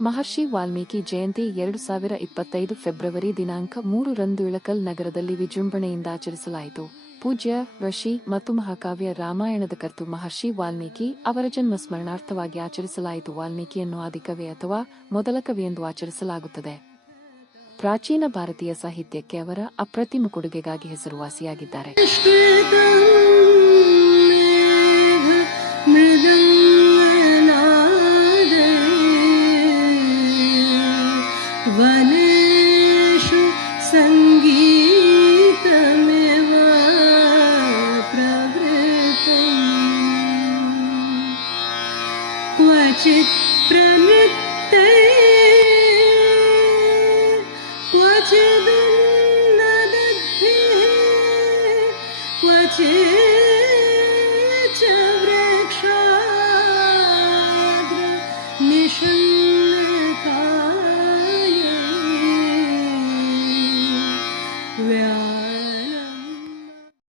ಮಹರ್ಷಿ ವಾಲ್ಮೀಕಿ ಜಯಂತಿ ಎರಡು ಸಾವಿರ ಇಪ್ಪತ್ತೈದು ಫೆಬ್ರವರಿ ದಿನಾಂಕ ಮೂರರಂದು ಇಳಕಲ್ ನಗರದಲ್ಲಿ ವಿಜೃಂಭಣೆಯಿಂದ ಆಚರಿಸಲಾಯಿತು. ಪೂಜ್ಯ ಋಷಿ ಮತ್ತು ಮಹಾಕಾವ್ಯ ರಾಮಾಯಣದ ಕರ್ತು ಮಹರ್ಷಿ ವಾಲ್ಮೀಕಿ ಅವರ ಜನ್ಮ ಸ್ಮರಣಾರ್ಥವಾಗಿ ಆಚರಿಸಲಾಯಿತು. ವಾಲ್ಮೀಕಿಯನ್ನು ಆದಿಕವಿ ಅಥವಾ ಮೊದಲ ಕವಿ ಎಂದು ಆಚರಿಸಲಾಗುತ್ತದೆ. ಪ್ರಾಚೀನ ಭಾರತೀಯ ಸಾಹಿತ್ಯಕ್ಕೆ ಅವರ ಅಪ್ರತಿಮ ಕೊಡುಗೆಗಾಗಿ ಹೆಸರುವಾಸಿಯಾಗಿದ್ದಾರೆ. वनेषु सङ्गीतमिव प्रवृतम् क्वचित् प्रनृत्ते क्वचिदुन्नदद्भिः क्वचित् now.